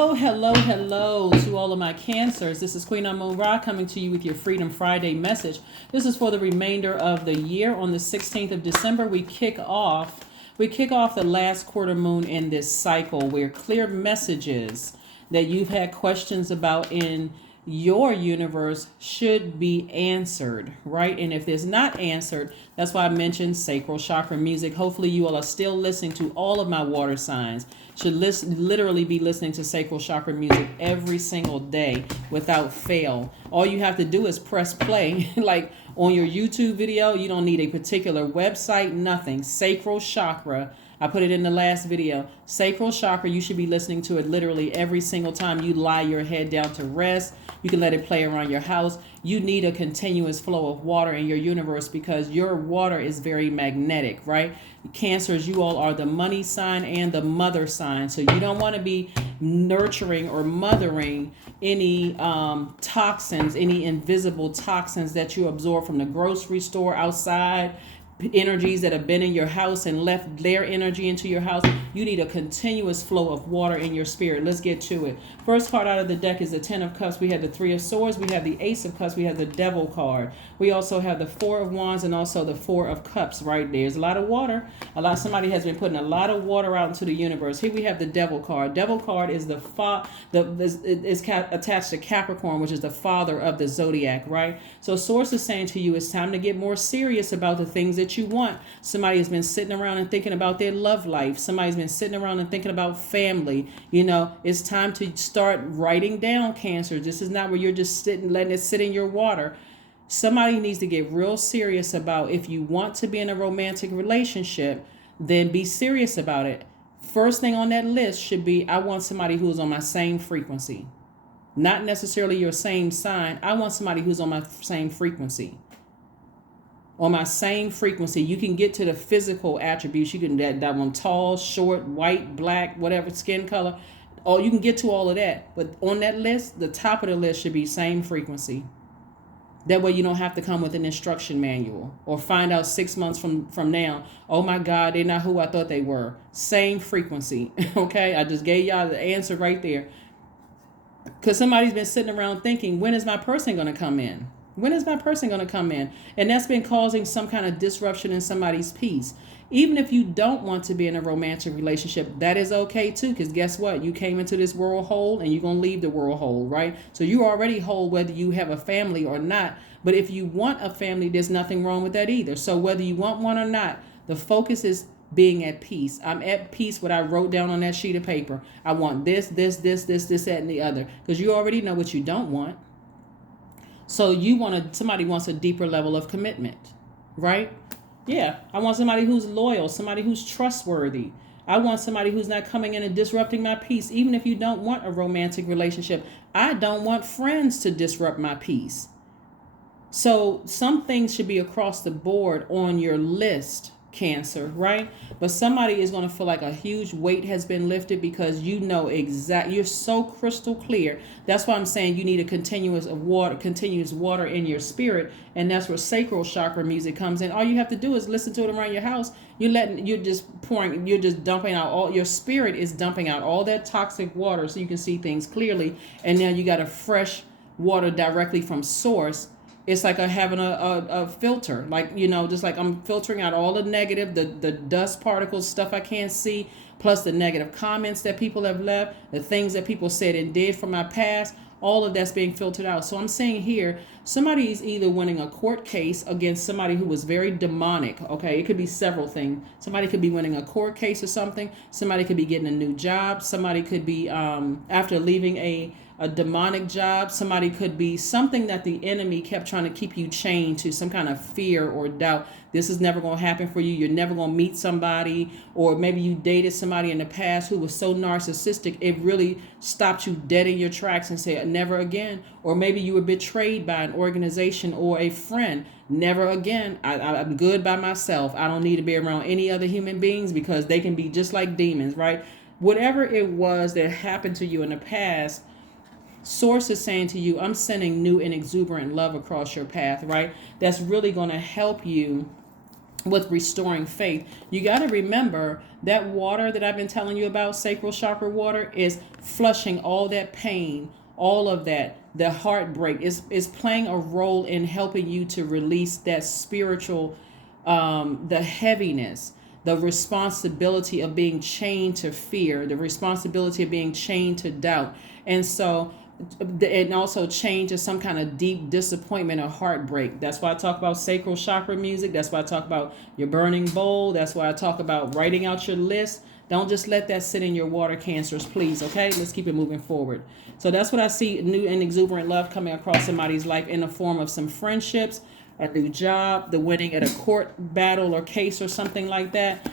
Hello to all of my cancers. This is Queen Amun Ra coming to you with your Freedom Friday message. This is for the remainder of the year. On the 16th of December, we kick off the last quarter moon in this cycle where clear messages that you've had questions about in your universe should be answered, right? And if it's not answered, that's why I mentioned sacral chakra music. Hopefully you all are still listening to all of my water signs. Should literally be listening to sacral chakra music every single day without fail. All you have to do is press play. Like on your YouTube video, you don't need a particular website, nothing. Sacral chakra. I put it in the last video. Sacral chakra, you should be listening to it literally every single time you lie your head down to rest. You can let it play around your house. You need a continuous flow of water in your universe because your water is very magnetic, right? Cancers, you all are the money sign and the mother sign. So you don't want to be nurturing or mothering any toxins, any invisible toxins that you absorb from the grocery store, outside, energies that have been in your house and left their energy into your house. You need a continuous flow of water in your spirit. Let's get to it. First card out of the deck is the 10 of Cups. We have the 3 of Swords. We have the Ace of Cups. We have the Devil card. We also have the 4 of Wands and also the 4 of Cups right there. There's a lot of water. Somebody has been putting a lot of water out into the universe. Here we have the Devil card. Devil card is is attached to Capricorn, which is the father of the Zodiac, right? So Source is saying to you, it's time to get more serious about the things that you want. Somebody has been sitting around and thinking about their love life. Somebody's been sitting around and thinking about family. It's time to start writing down, Cancer. This is not where you're just sitting, letting it sit in your water. Somebody needs to get real serious about, if you want to be in a romantic relationship, then be serious about it. First thing on that list should be, I want somebody who's on my same frequency. Not necessarily your same sign. I want somebody who's on my same frequency. On my same frequency. You can get to the physical attributes. You can that one tall, short, white, black, whatever skin color. You can get to all of that. But on that list, the top of the list should be same frequency. That way you don't have to come with an instruction manual or find out 6 months from now, oh my God, they're not who I thought they were. Same frequency. Okay, I just gave y'all the answer right there. Because somebody's been sitting around thinking, when is my person going to come in? When is my person going to come in? And that's been causing some kind of disruption in somebody's peace. Even if you don't want to be in a romantic relationship, that is okay too. Because guess what? You came into this world whole and you're going to leave the world whole, right? So you're already whole whether you have a family or not. But if you want a family, there's nothing wrong with that either. So whether you want one or not, the focus is being at peace. I'm at peace what I wrote down on that sheet of paper. I want this, that, and the other. Because you already know what you don't want. So somebody wants a deeper level of commitment, right? Yeah, I want somebody who's loyal, somebody who's trustworthy. I want somebody who's not coming in and disrupting my peace. Even if you don't want a romantic relationship, I don't want friends to disrupt my peace. So some things should be across the board on your list, Cancer, right? But somebody is going to feel like a huge weight has been lifted because you're so crystal clear. That's why I'm saying you need a continuous water in your spirit, and that's where sacral chakra music comes in. All you have to do is listen to it around your house. Your spirit is dumping out all that toxic water so you can see things clearly, and now you got a fresh water directly from source. It's like having a filter, just like I'm filtering out all the negative, the dust particles, stuff I can't see, plus the negative comments that people have left, the things that people said and did from my past, all of that's being filtered out. So I'm saying here, somebody is either winning a court case against somebody who was very demonic, okay? It could be several things. Somebody could be winning a court case or something. Somebody could be getting a new job. Somebody could be, after leaving a demonic job. Somebody could be something that the enemy kept trying to keep you chained to, some kind of fear or doubt. This is never going to happen for you. You're never going to meet somebody. Or maybe you dated somebody in the past who was so narcissistic, it really stopped you dead in your tracks and said, never again. Or maybe you were betrayed by an organization or a friend. Never again. I'm good by myself. I don't need to be around any other human beings because they can be just like demons, right? Whatever it was that happened to you in the past, Source is saying to you, I'm sending new and exuberant love across your path, right? That's really going to help you with restoring faith. You got to remember that water that I've been telling you about, sacral chakra water, is flushing all that pain, all of that, the heartbreak is playing a role in helping you to release that spiritual, the heaviness, the responsibility of being chained to fear, the responsibility of being chained to doubt. And so, and also change to some kind of deep disappointment or heartbreak. That's why I talk about sacral chakra music. That's why I talk about your burning bowl. That's why I talk about writing out your list. Don't just let that sit in your water, Cancers, please. Okay, let's keep it moving forward. So that's what I see, new and exuberant love coming across somebody's life in the form of some friendships, a new job, the winning at a court battle or case or something like that.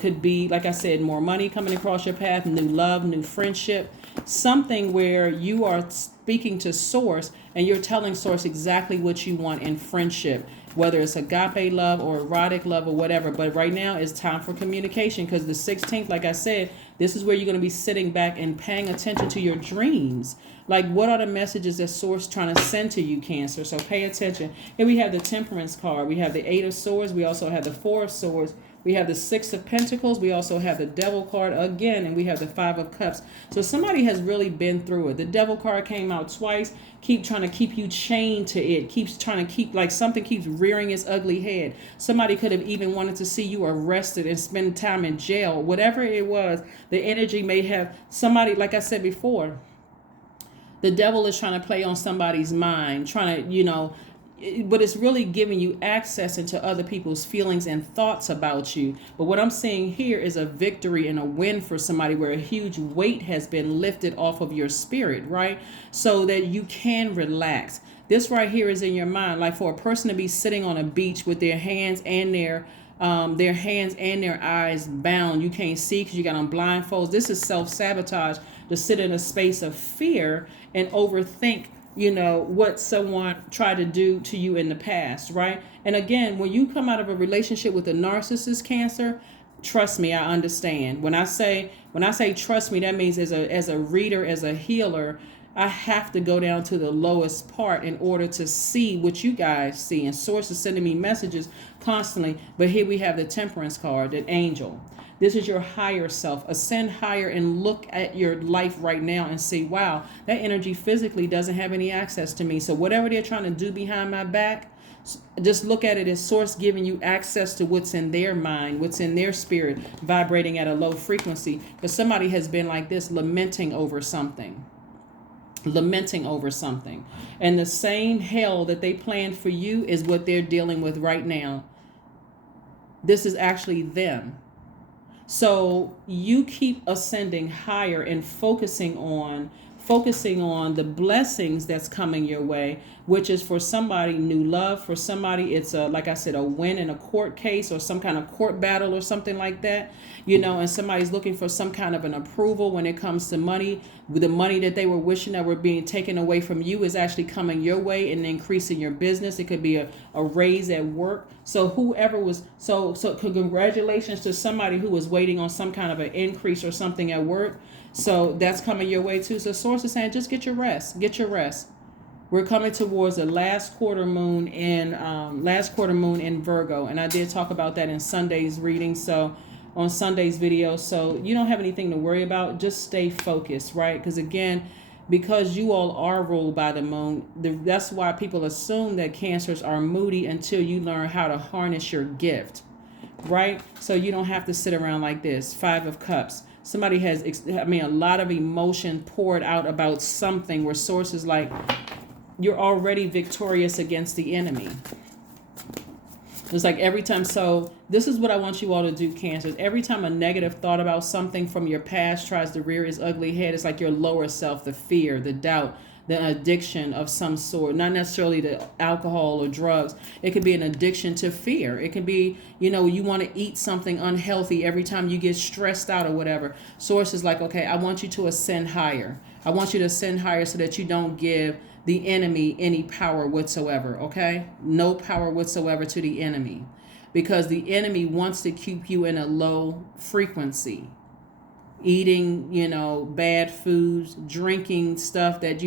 Could be, like I said, more money coming across your path, new love, new friendship, something where you are speaking to source and you're telling source exactly what you want in friendship, whether it's agape love or erotic love or whatever. But right now it's time for communication, because the 16th, like I said, this is where you're going to be sitting back and paying attention to your dreams. Like, what are the messages that source trying to send to you, Cancer? So pay attention. Here we have the Temperance card. We have the 8 of Swords. We also have the 4 of Swords. We have the 6 of Pentacles. We also have the Devil card again, and we have the 5 of Cups. So somebody has really been through it. The Devil card came out twice. Keep trying to keep you chained to it. Keeps trying to keep, like, something keeps rearing its ugly head. Somebody could have even wanted to see you arrested and spend time in jail. Whatever it was, the energy may have somebody, like I said before, the devil is trying to play on somebody's mind, trying to, but it's really giving you access into other people's feelings and thoughts about you. But what I'm seeing here is a victory and a win for somebody, where a huge weight has been lifted off of your spirit, right? So that you can relax. This right here is in your mind, like for a person to be sitting on a beach with their hands and their eyes bound. You can't see because you got on blindfolds. This is self-sabotage, to sit in a space of fear and overthink what someone tried to do to you in the past, right? And again, when you come out of a relationship with a narcissist, Cancer, trust me, I understand. When I say trust me, that means as a reader, as a healer, I have to go down to the lowest part in order to see what you guys see. And source is sending me messages constantly. But here we have the Temperance card, that angel. This is your higher self. Ascend higher and look at your life right now and see, wow, that energy physically doesn't have any access to me. So whatever they're trying to do behind my back, just look at it as source giving you access to what's in their mind, what's in their spirit, vibrating at a low frequency. But somebody has been like this, lamenting over something. And the same hell that they planned for you is what they're dealing with right now. This is actually them. So you keep ascending higher and focusing on the blessings that's coming your way, which is for somebody new love. For somebody, it's like I said, a win in a court case or some kind of court battle or something like that, and somebody's looking for some kind of an approval when it comes to money. The money that they were wishing that were being taken away from you is actually coming your way and increasing your business. It could be a raise at work. So whoever was, so congratulations to somebody who was waiting on some kind of an increase or something at work. So that's coming your way too. So source is saying, just get your rest. We're coming towards the last quarter moon in Virgo, and I did talk about that in Sunday's reading. So on Sunday's video, so you don't have anything to worry about. Just stay focused, right? Because you all are ruled by the moon. That's why people assume that Cancers are moody until you learn how to harness your gift, right? So you don't have to sit around like this. 5 of Cups. Somebody has, a lot of emotion poured out about something, where source is like, you're already victorious against the enemy. It's like every time. So this is what I want you all to do, Cancers. Every time a negative thought about something from your past tries to rear its ugly head, it's like your lower self, the fear, the doubt, the addiction of some sort, not necessarily to alcohol or drugs. It could be an addiction to fear. It could be, you want to eat something unhealthy every time you get stressed out or whatever. Source is like, okay, I want you to ascend higher. I want you to ascend higher so that you don't give the enemy any power whatsoever, okay? No power whatsoever to the enemy, because the enemy wants to keep you in a low frequency. Eating, bad foods, drinking stuff that,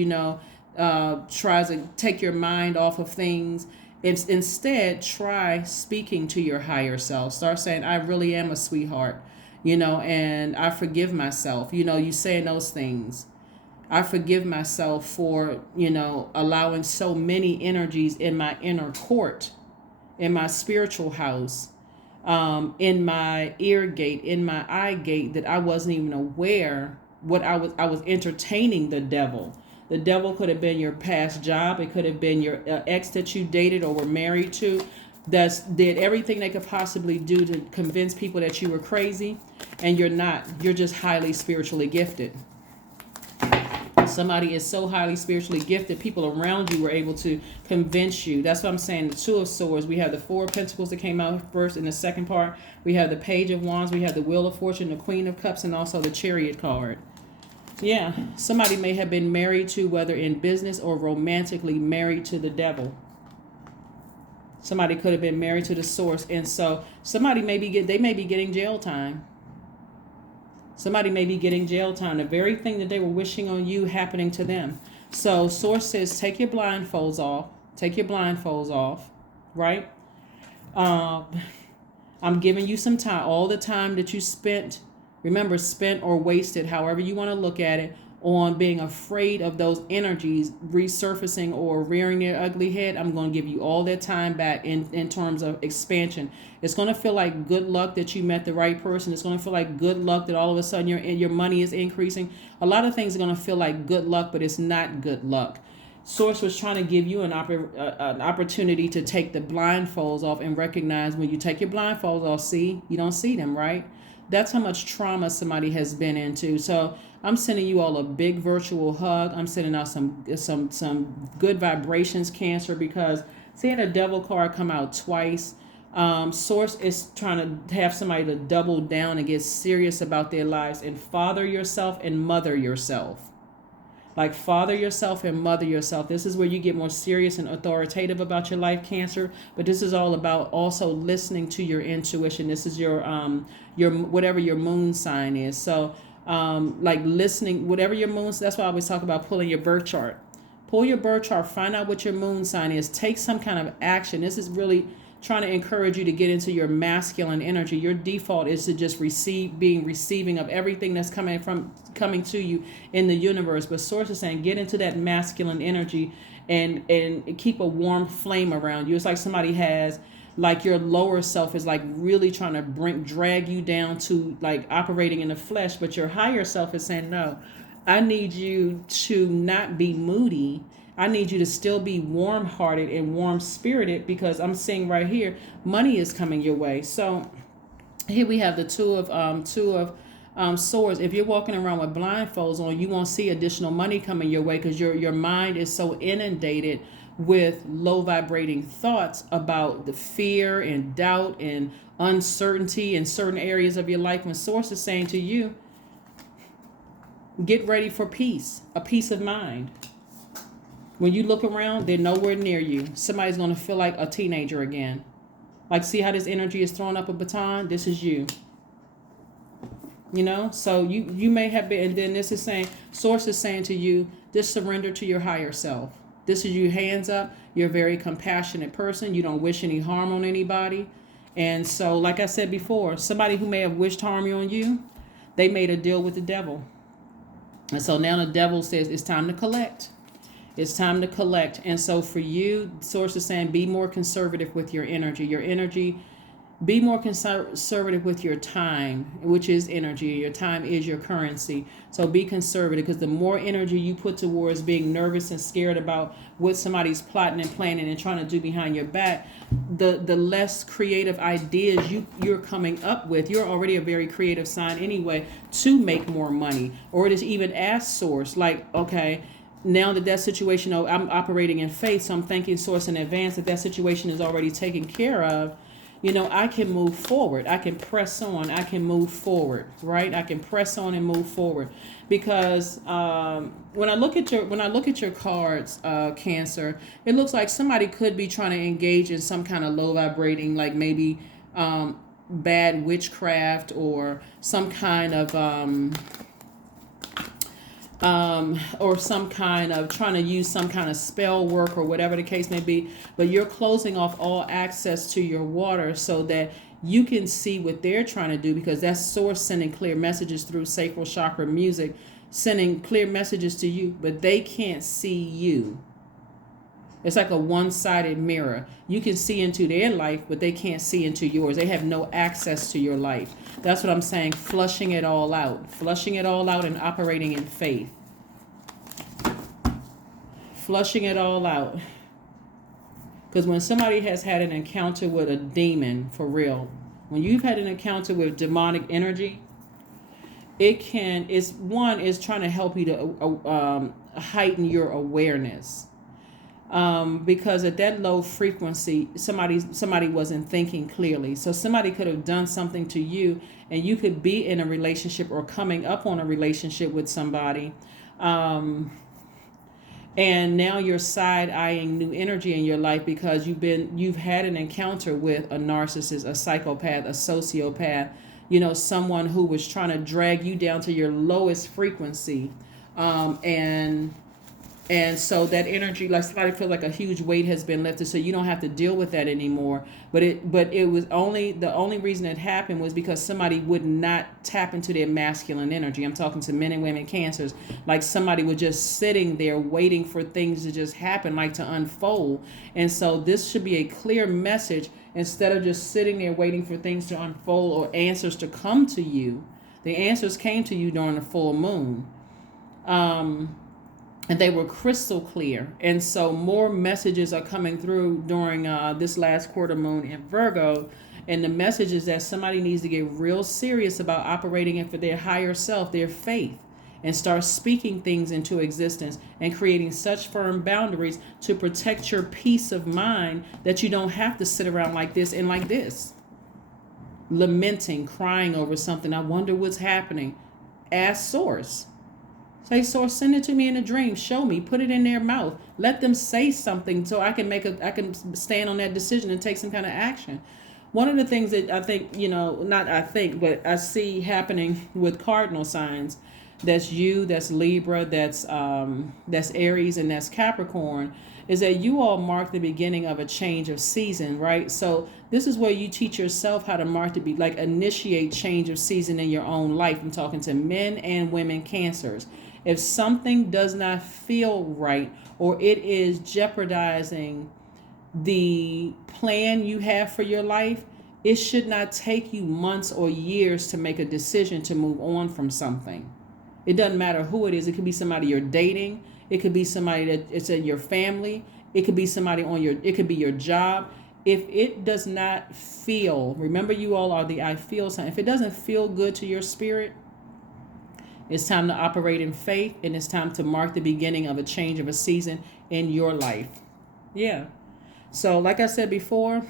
tries to take your mind off of things. If instead, try speaking to your higher self. Start saying, I really am a sweetheart, and I forgive myself. You saying those things. I forgive myself for, allowing so many energies in my inner court, in my spiritual house, in my ear gate, in my eye gate, that I wasn't even aware what I was entertaining the devil. The devil could have been your past job. It could have been your ex that you dated or were married to, that did everything they could possibly do to convince people that you were crazy, and you're not. You're just highly spiritually gifted. Somebody is so highly spiritually gifted, people around you were able to convince you. That's what I'm saying. The Two of Swords. We have the Four of Pentacles that came out first in the second part. We have the Page of Wands. We have the Wheel of Fortune, the Queen of Cups, and also the Chariot card. Yeah, somebody may have been married to, whether in business or romantically, married to the devil. Somebody could have been married to the source, and so somebody may be getting jail time. Somebody may be getting jail time. The very thing that they were wishing on you happening to them. So source says, take your blindfolds off. Take your blindfolds off, right? I'm giving you some time. All the time that you spent, remember, spent or wasted, however you want to look at it, on being afraid of those energies resurfacing or rearing their ugly head. I'm going to give you all that time back in terms of expansion. It's going to feel like good luck that you met the right person. It's going to feel like good luck that all of a sudden your money is increasing. A lot of things are going to feel like good luck, but it's not good luck. Source was trying to give you an opportunity to take the blindfolds off and recognize when you take your blindfolds off, you don't see them, right? That's how much trauma somebody has been into. So I'm sending you all a big virtual hug. I'm sending out some good vibrations, Cancer, because seeing a devil card come out twice, source is trying to have somebody to double down and get serious about their lives and father yourself and mother yourself. Like father yourself and mother yourself. This is where you get more serious and authoritative about your life, Cancer. But this is all about also listening to your intuition. This is your whatever your moon sign is. So like listening, whatever your moon. That's why I always talk about pulling your birth chart. Pull your birth chart. Find out what your moon sign is. Take some kind of action. This is really trying to encourage you to get into your masculine energy. Your default is to just receiving of everything that's coming to you in the universe. But source is saying get into that masculine energy and keep a warm flame around you. It's like somebody has, like, your lower self is like really trying to drag you down to like operating in the flesh, but your higher self is saying, no, I need you to not be moody. I need you to still be warm-hearted and warm-spirited, because I'm seeing right here, money is coming your way. So here we have the two of swords. If you're walking around with blindfolds on, you won't see additional money coming your way because your mind is so inundated with low vibrating thoughts about the fear and doubt and uncertainty in certain areas of your life. When source is saying to you, get ready for peace, a peace of mind. When you look around, they're nowhere near you. Somebody's going to feel like a teenager again. Like, see how this energy is throwing up a baton? This is you. So you may have been, and then this is saying, source is saying to you, just surrender to your higher self. This is you, hands up. You're a very compassionate person. You don't wish any harm on anybody. And so, like I said before, somebody who may have wished harm on you, they made a deal with the devil. And so now the devil says it's time to collect. It's time to collect. And so for you, source is saying be more conservative with your energy. Be more conservative with your time, which is energy. Your time is your currency. So be conservative, because the more energy you put towards being nervous and scared about what somebody's plotting and planning and trying to do behind your back, the less creative ideas you're coming up with. You're already a very creative sign anyway, to make more money, or to even ask source, like, okay, now that situation, I'm operating in faith, so I'm thanking source in advance that situation is already taken care of. I can move forward. I can press on. I can move forward, right? I can press on and move forward, because when I look at your cards, Cancer, it looks like somebody could be trying to engage in some kind of low vibrating, like maybe bad witchcraft or some kind of or some kind of trying to use some kind of spell work or whatever the case may be, but you're closing off all access to your water so that you can see what they're trying to do, because that's source sending clear messages through sacral chakra music, sending clear messages to you, but they can't see you. It's like a one-sided mirror. You can see into their life, but they can't see into yours. They have no access to your life. That's what I'm saying, flushing it all out. Flushing it all out and operating in faith. Flushing it all out. Because when somebody has had an encounter with a demon, for real, when you've had an encounter with demonic energy, it's trying to help you to heighten your awareness. Because at that low frequency, somebody wasn't thinking clearly. So somebody could have done something to you, and you could be in a relationship or coming up on a relationship with somebody. And now you're side-eyeing new energy in your life because you've had an encounter with a narcissist, a psychopath, a sociopath, someone who was trying to drag you down to your lowest frequency. And so that energy, like somebody feels like a huge weight has been lifted, so you don't have to deal with that anymore. But it was the only reason it happened was because somebody would not tap into their masculine energy. I'm talking to men and women cancers. Like somebody was just sitting there waiting for things to just happen, like to unfold. And so this should be a clear message. Instead of just sitting there waiting for things to unfold or answers to come to you, the answers came to you during the full moon. And they were crystal clear. And so more messages are coming through during this last quarter moon in Virgo. And the message is that somebody needs to get real serious about operating in for their higher self, their faith, and start speaking things into existence and creating such firm boundaries to protect your peace of mind that you don't have to sit around like this and like this, lamenting, crying over something. I wonder what's happening. Ask Source. Say, Source, send it to me in a dream. Show me. Put it in their mouth. Let them say something so I can stand on that decision and take some kind of action. One of the things that I think, but I see happening with cardinal signs, that's you, that's Libra, that's Aries, and that's Capricorn, is that you all mark the beginning of a change of season, right? So this is where you teach yourself how to initiate change of season in your own life. I'm talking to men and women cancers. If something does not feel right, or it is jeopardizing the plan you have for your life, it should not take you months or years to make a decision to move on from something. It doesn't matter who it is. It could be somebody you're dating. It could be somebody that it's in your family. It could be somebody it could be your job. If it does not feel, remember you all are the I feel sign. If it doesn't feel good to your spirit, it's time to operate in faith, and it's time to mark the beginning of a change of a season in your life. Yeah. So like I said before,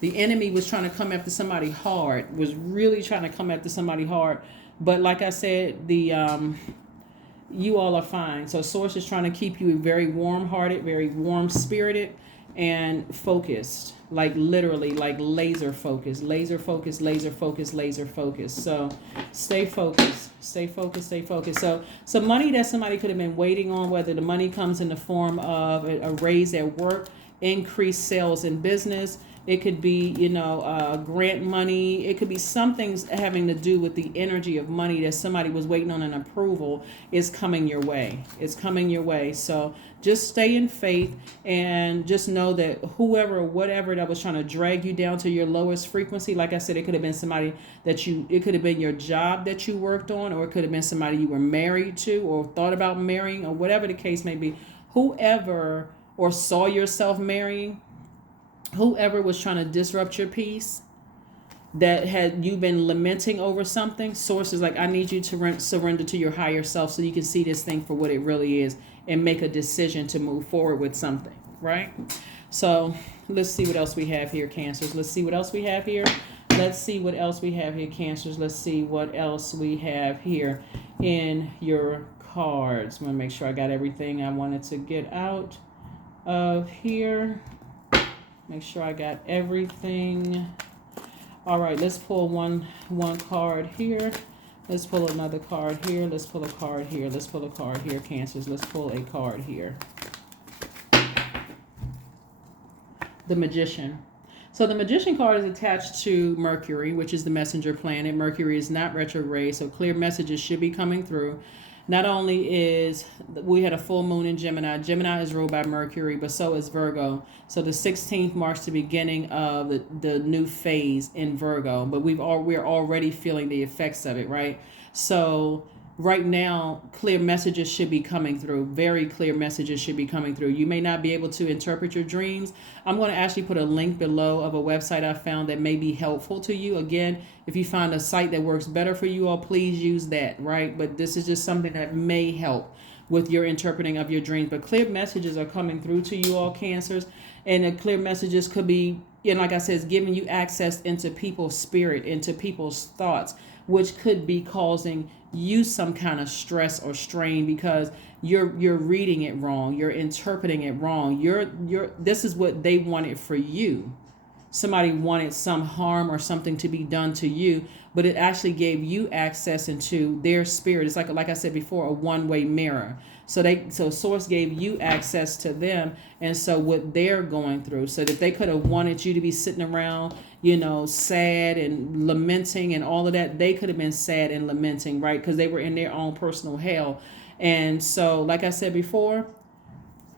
the enemy was trying to come after somebody hard, was really trying to come after somebody hard. But like I said, you all are fine. So Source is trying to keep you very warm-hearted, very warm-spirited, and focused, like literally, like laser focused, laser focused, laser focused, laser focused. So stay focused, stay focused, stay focused. So some money that somebody could have been waiting on, whether the money comes in the form of a raise at work, increased sales in business, it could be, grant money. It could be something having to do with the energy of money that somebody was waiting on an approval is coming your way. It's coming your way. So just stay in faith and just know that whoever or whatever that was trying to drag you down to your lowest frequency, like I said, it could have been somebody it could have been your job that you worked on, or it could have been somebody you were married to or thought about marrying, or whatever the case may be. Whoever, or saw yourself marrying, whoever was trying to disrupt your peace, that had you been lamenting over something, Source is like, I need you to surrender to your higher self so you can see this thing for what it really is and make a decision to move forward with something, right? So let's see what else we have here, Cancers. Let's see what else we have here. Let's see what else we have here, Cancers. Let's see what else we have here in your cards. I'm going to make sure I got everything I wanted to get out of here. Make sure I got everything. All right, let's pull one card here. Let's pull another card here. Let's pull a card here. Let's pull a card here, Cancers. Let's pull a card here. The Magician. So the Magician card is attached to Mercury, which is the messenger planet. Mercury is not retrograde, so clear messages should be coming through. Not only is we had a full moon in Gemini. Gemini is ruled by Mercury, but so is Virgo. So the 16th marks the beginning of the new phase in Virgo. But we're already feeling the effects of it, right? So right now, clear messages should be coming through. Very clear messages should be coming through. You may not be able to interpret your dreams. I'm going to actually put a link below of a website I found that may be helpful to you. Again, if you find a site that works better for you all, please use that, right? But this is just something that may help with your interpreting of your dreams. But clear messages are coming through to you all, Cancers. And the clear messages could be, like I said, it's giving you access into people's spirit, into people's thoughts, which could be causing you some kind of stress or strain because you're reading it wrong, you're interpreting it wrong. This is what they wanted for you. Somebody wanted some harm or something to be done to you, but it actually gave you access into their spirit. It's like I said before, a one-way mirror. So Source gave you access to them, and so what they're going through. So that they could have wanted you to be sitting around, sad and lamenting and all of that. They could have been sad and lamenting, right? Because they were in their own personal hell. And so, like I said before,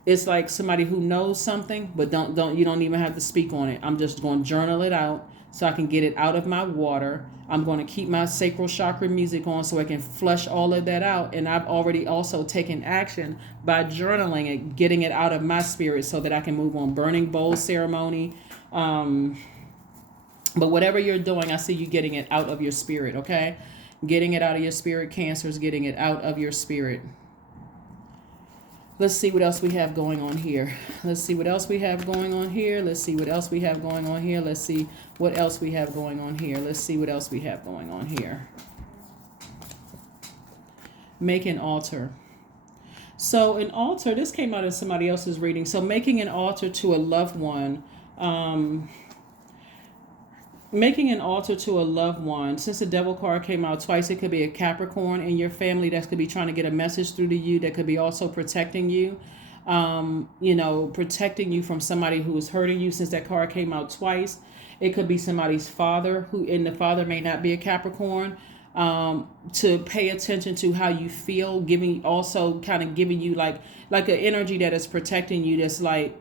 it's like somebody who knows something, but you don't even have to speak on it. I'm just going to journal it out so I can get it out of my water. I'm going to keep my sacral chakra music on so I can flush all of that out. And I've already also taken action by journaling it, getting it out of my spirit so that I can move on. Burning bowl ceremony. But whatever you're doing, I see you getting it out of your spirit, okay? Getting it out of your spirit, Cancers, getting it out of your spirit. Let's see what else we have going on here. Let's see what else we have going on here. Let's see what else we have going on here. Let's see what else we have going on here. Let's see what else we have going on here. Make an altar. So an altar, this came out in somebody else's reading. So making an altar to a loved one. Making an altar to a loved one. Since the Devil card came out twice, it could be a Capricorn in your family that could be trying to get a message through to you, that could be also protecting you, protecting you from somebody who is hurting you. Since that card came out twice, it could be somebody's father, and the father may not be a Capricorn, to pay attention to how you feel, giving you like an energy that is protecting you, that's like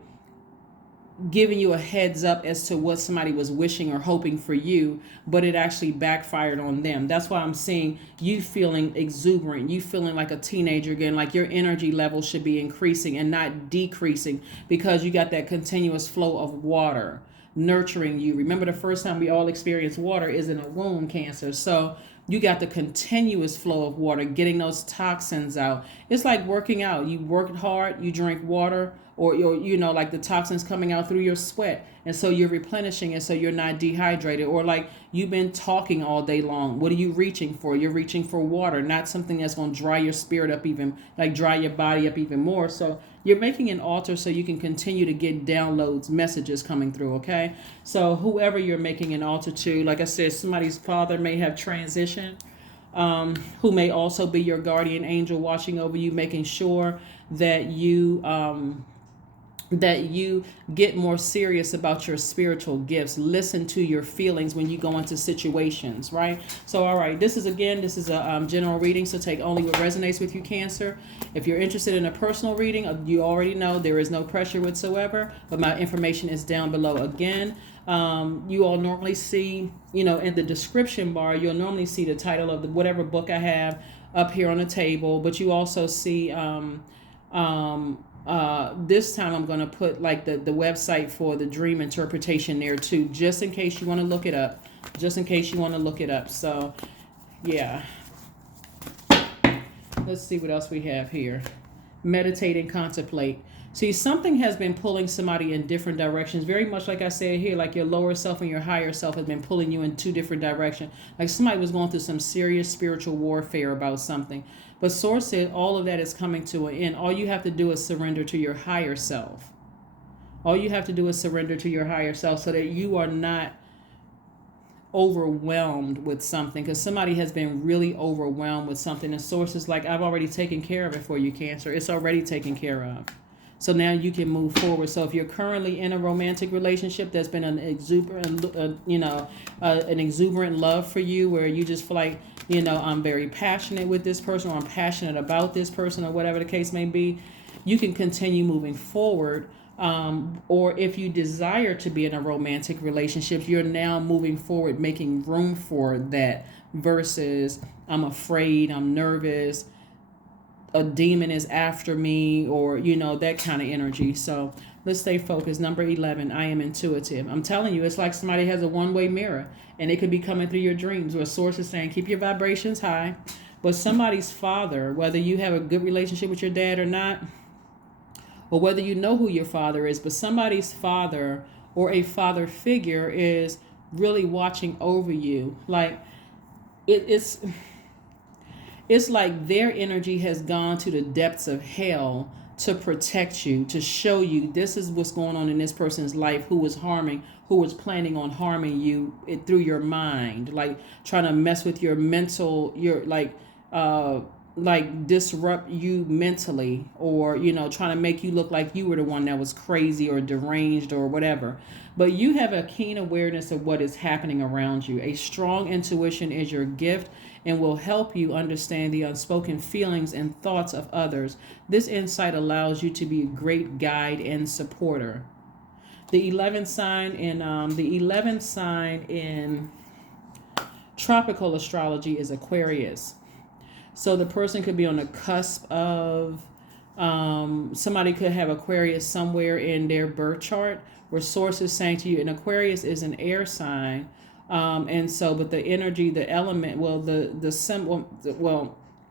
giving you a heads up as to what somebody was wishing or hoping for you, but it actually backfired on them. That's why I'm seeing you feeling exuberant, you feeling like a teenager again, like your energy level should be increasing and not decreasing, because you got that continuous flow of water nurturing you. Remember, the first time we all experience water is in a womb, Cancer. So you got the continuous flow of water, getting those toxins out. It's like working out. You work hard, you drink water, or like the toxins coming out through your sweat, and so you're replenishing it so you're not dehydrated. Or like you've been talking all day long, what are you reaching for? You're reaching for water, not something that's going to dry your spirit up, even like dry your body up even more. So you're making an altar so you can continue to get downloads, messages coming through, okay? So whoever you're making an altar to, like I said, somebody's father may have transitioned, who may also be your guardian angel watching over you, making sure that you get more serious about your spiritual gifts. Listen to your feelings when you go into situations, right? So, all right, this is a general reading, so take only what resonates with you, Cancer. If you're interested in a personal reading, you already know there is no pressure whatsoever, but my information is down below. Again, you all normally see, in the description bar, you'll normally see the title of whatever book I have up here on the table, but you also see this time I'm going to put like the website for the dream interpretation there too, just in case you want to look it up. So yeah, let's see what else we have here. Meditate and contemplate. See, something has been pulling somebody in different directions, very much like I said here, like your lower self and your higher self has been pulling you in two different directions. Like somebody was going through some serious spiritual warfare about something. But Source said all of that is coming to an end. All you have to do is surrender to your higher self. All you have to do is surrender to your higher self so that you are not overwhelmed with something, because somebody has been really overwhelmed with something. And source is like, I've already taken care of it for you, Cancer. It's already taken care of. So now you can move forward. So if you're currently in a romantic relationship that's been an exuberant, an exuberant love for you, where you just feel like, I'm very passionate with this person, or I'm passionate about this person, or whatever the case may be, you can continue moving forward. Or if you desire to be in a romantic relationship, you're now moving forward, making room for that, versus I'm afraid, I'm nervous, a demon is after me, or that kind of energy. So let's stay focused. Number 11, I am intuitive. I'm telling you, it's like somebody has a one-way mirror, and it could be coming through your dreams, where a source is saying keep your vibrations high. But somebody's father, whether you have a good relationship with your dad or not, or whether you know who your father is, but somebody's father or a father figure is really watching over you. Like it's like their energy has gone to the depths of hell to protect you, to show you this is what's going on in this person's life, who was planning on harming you through your mind, like trying to mess with your mental, your like disrupt you mentally, or trying to make you look like you were the one that was crazy or deranged or whatever. But you have a keen awareness of what is happening around you. A strong intuition is your gift and will help you understand the unspoken feelings and thoughts of others. This insight allows you to be a great guide and supporter. The 11th sign in tropical astrology is Aquarius. So the person could be on the cusp of, somebody could have Aquarius somewhere in their birth chart, where source is saying to you, and Aquarius is an air sign. And so, but the energy, the element, the symbol,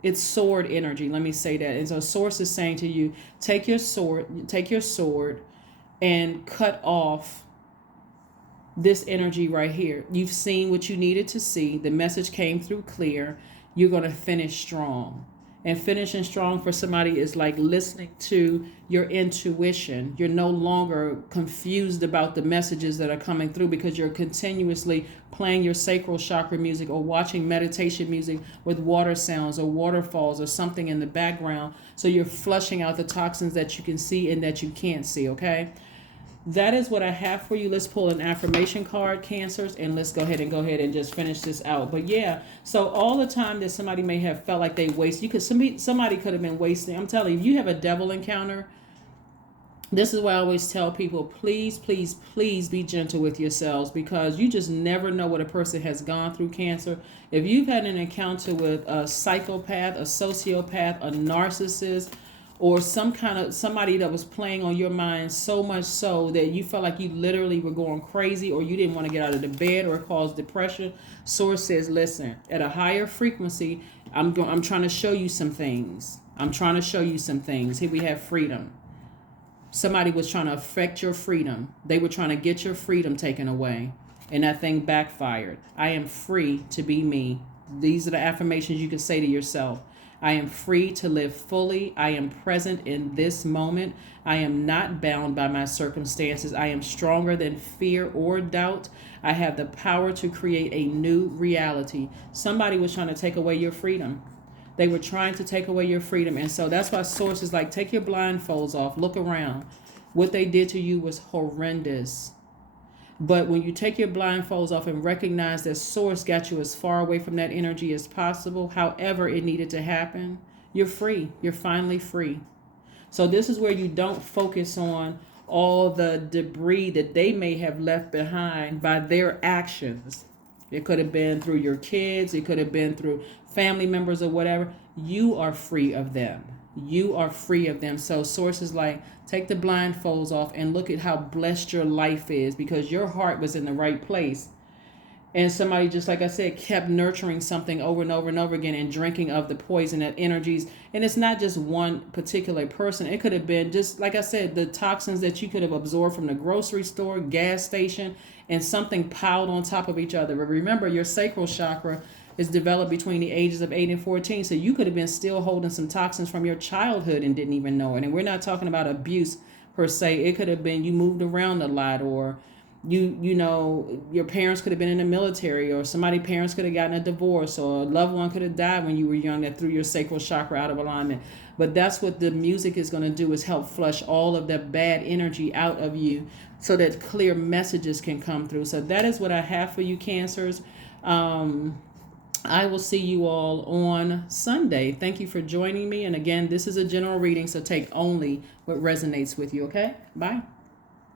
it's sword energy. Let me say that. And so source is saying to you, take your sword and cut off this energy right here. You've seen what you needed to see. The message came through clear. You're going to finish strong. And finishing strong for somebody is like listening to your intuition. You're no longer confused about the messages that are coming through, because you're continuously playing your sacral chakra music, or watching meditation music with water sounds or waterfalls or something in the background. So you're flushing out the toxins that you can see and that you can't see, okay? That is what I have for you. Let's pull an affirmation card, Cancers, and let's go ahead and just finish this out. But yeah, so all the time that somebody may have felt like they wasted, somebody could have been wasting. I'm telling you, if you have a devil encounter, this is why I always tell people, please, please, please be gentle with yourselves, because you just never know what a person has gone through, Cancer. If you've had an encounter with a psychopath, a sociopath, a narcissist, or somebody that was playing on your mind so much so that you felt like you literally were going crazy, or you didn't want to get out of the bed, or it caused depression, source says, listen, at a higher frequency, I'm trying to show you some things. Here we have freedom. Somebody was trying to affect your freedom. They were trying to get your freedom taken away, and that thing backfired. I am free to be me. These are the affirmations you can say to yourself. I am free to live fully. I am present in this moment. I am not bound by my circumstances. I am stronger than fear or doubt. I have the power to create a new reality. Somebody was trying to take away your freedom. They were trying to take away your freedom. And so that's why source is like, take your blindfolds off. Look around. What they did to you was horrendous. But when you take your blindfolds off and recognize that source got you as far away from that energy as possible, however it needed to happen, you're free. You're finally free. So this is where you don't focus on all the debris that they may have left behind by their actions. It could have been through your kids. It could have been through family members or whatever. You are free of them. You are free of them. So source is like, take the blindfolds off and look at how blessed your life is, because your heart was in the right place. And somebody, just like I said, kept nurturing something over and over and over again, and drinking of the poison, that energies. And it's not just one particular person. It could have been, just like I said, the toxins that you could have absorbed from the grocery store, gas station, and something piled on top of each other. But remember, your sacral chakra is developed between the ages of 8 and 14. So you could have been still holding some toxins from your childhood and didn't even know it. And we're not talking about abuse per se. It could have been you moved around a lot, or you know, your parents could have been in the military, or somebody's parents could have gotten a divorce, or a loved one could have died when you were young that threw your sacral chakra out of alignment. But that's what the music is going to do, is help flush all of the bad energy out of you so that clear messages can come through. So that is what I have for you, Cancers. I will see you all on Sunday. Thank you for joining me. And again, this is a general reading, so take only what resonates with you, okay? Bye.